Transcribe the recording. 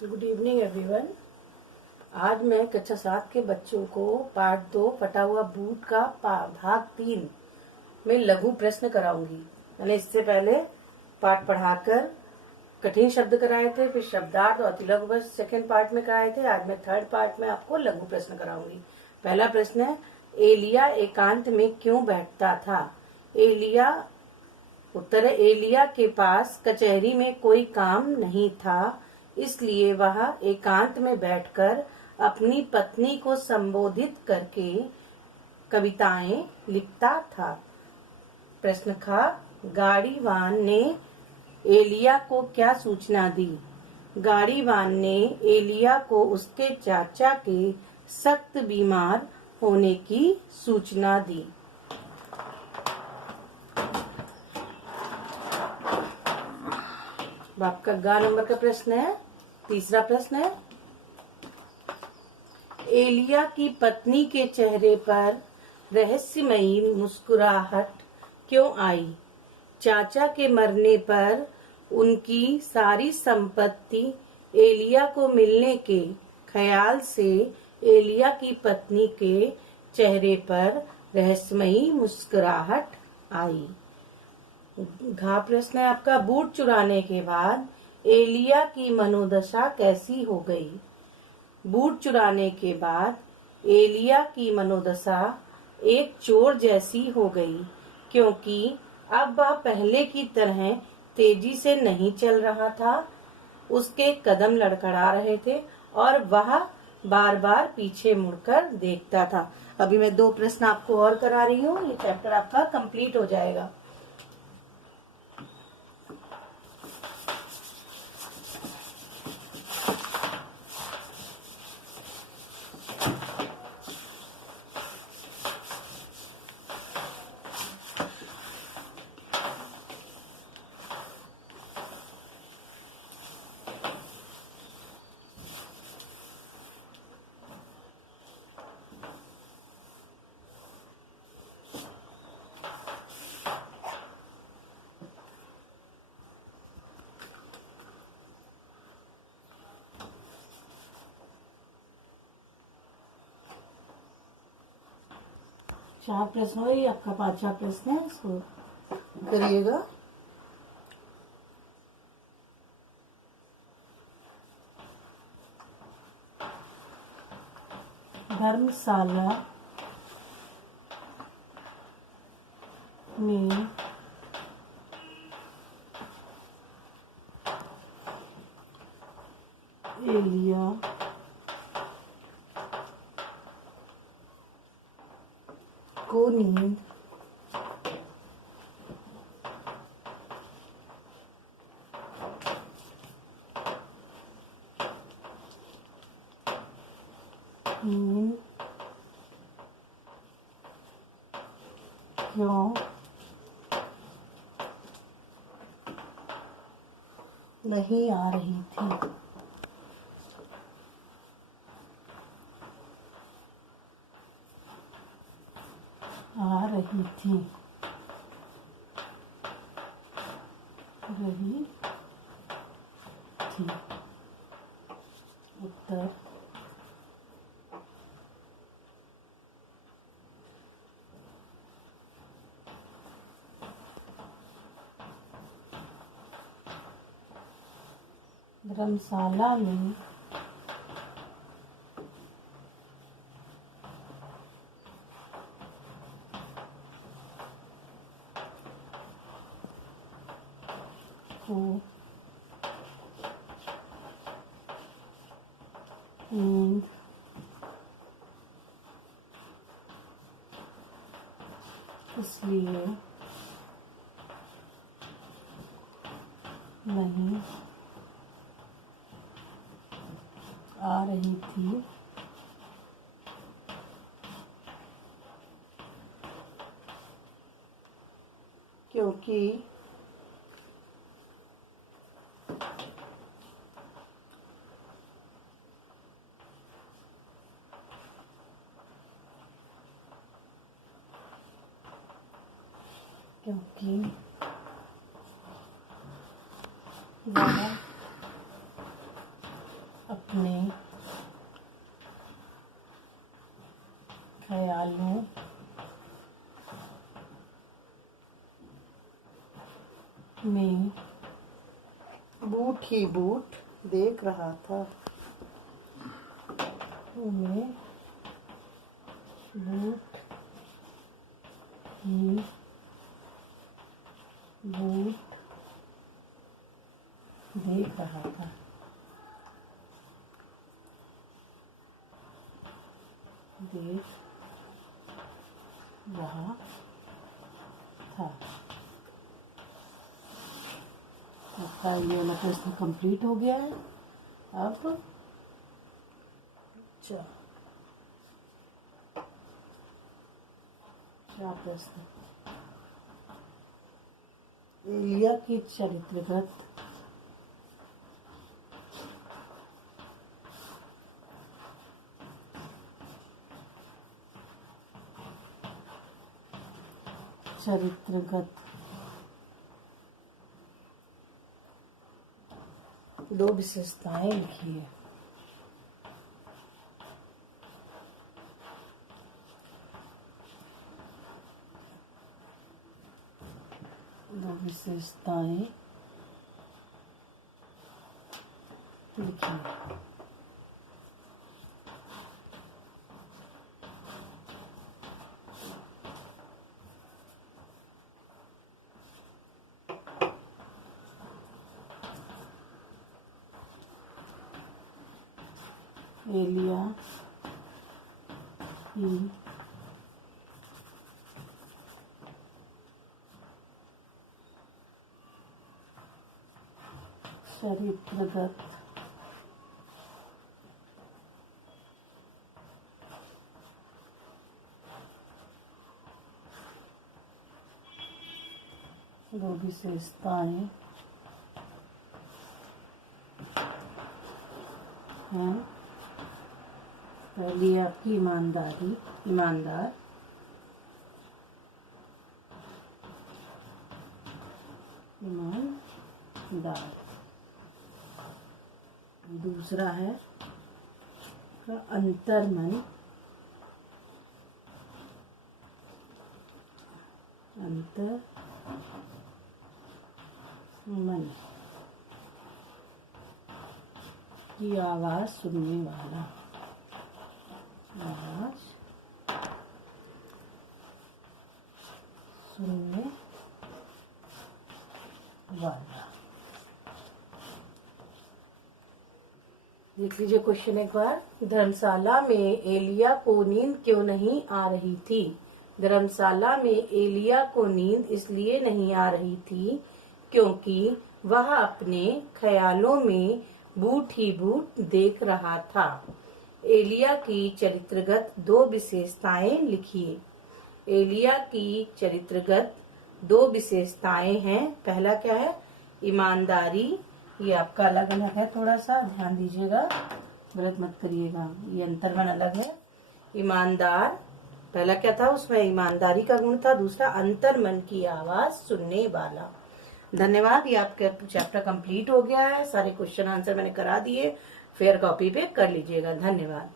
Good evening everyone. आज मैं कक्षा 7 के बच्चों को पार्ट 2 फटा हुआ बूट का भाग 3 में लघु प्रश्न कराऊंगी। मैंने इससे पहले पाठ पढ़ाकर कठिन शब्द कराए थे, फिर शब्दार्थ और अतिलघु प्रश्न सेकेंड पार्ट में कराए थे। आज मैं थर्ड पार्ट में आपको लघु प्रश्न कराऊंगी। पहला प्रश्न है, एलिया एकांत में क्यों बैठता था? उत्तर है, एलिया के पास कचहरी में कोई काम नहीं था, इसलिए वह एकांत में बैठकर अपनी पत्नी को संबोधित करके कविताएं लिखता था। प्रश्न खा, गाड़ीवान ने एलिया को क्या सूचना दी? गाड़ीवान ने एलिया को उसके चाचा के सख्त बीमार होने की सूचना दी। आपका गा नंबर का प्रश्न है। तीसरा प्रश्न है, एलिया की पत्नी के चेहरे पर रहस्यमयी मुस्कुराहट क्यों आई? चाचा के मरने पर उनकी सारी संपत्ति एलिया को मिलने के ख्याल से एलिया की पत्नी के चेहरे पर रहस्यमयी मुस्कुराहट आई। घा प्रश्न है आपका, बूट चुराने के बाद एलिया की मनोदशा कैसी हो गई? बूट चुराने के बाद एलिया की मनोदशा एक चोर जैसी हो गई, क्योंकि अब वह पहले की तरह तेजी से नहीं चल रहा था। उसके कदम लड़खड़ा रहे थे और वह बार बार पीछे मुड़कर देखता था। अभी मैं 2 प्रश्न आपको और करा रही हूँ, ये चैप्टर आपका कंप्लीट हो जाएगा। चार प्रश्न हुए, आपका 5वां प्रश्न है, इसको करिएगा। धर्मशाला में एलिया को नींद क्यों नहीं आ रही थी? आ रही थी उत्तर धर्मशाला में को नींद इसलिए नहीं आ रही थी क्योंकि वह अपने ख्यालों में बूट ही बूट देख रहा था। में बूट ही बूट देख रहा था। देख रहा था। आपका ये वाला प्रश्न कंप्लीट हो गया है। अब क्या प्रश्न? एलिया की चरित्रगत दो विशेषताएं लिखिए। दो विशेषताएं लिखिए। एलिया की चरित्रगत दो विशेषताएं हैं। पहली है आपकी ईमानदार। दूसरा है अंतर्मन। की आवाज सुनने वाला। देख लीजिए क्वेश्चन एक बार। धर्मशाला में एलिया को नींद क्यों नहीं आ रही थी? धर्मशाला में एलिया को नींद इसलिए नहीं आ रही थी क्योंकि वह अपने ख्यालों में बूट ही बूट देख रहा था। एलिया की चरित्रगत दो विशेषताएं लिखिए। एलिया की चरित्रगत दो विशेषताएं हैं। पहला क्या है? ईमानदारी। ये आपका अलग अलग है, थोड़ा सा ध्यान दीजिएगा, गलत मत करिएगा। ये अंतर्मन अलग है। ईमानदार पहला क्या था? उसमें ईमानदारी का गुण था। दूसरा अंतर्मन की आवाज सुनने वाला। धन्यवाद। ये आपका चैप्टर कंप्लीट हो गया है। सारे क्वेश्चन आंसर मैंने करा दिए। फेयर कॉपी पे कर लीजिएगा। धन्यवाद।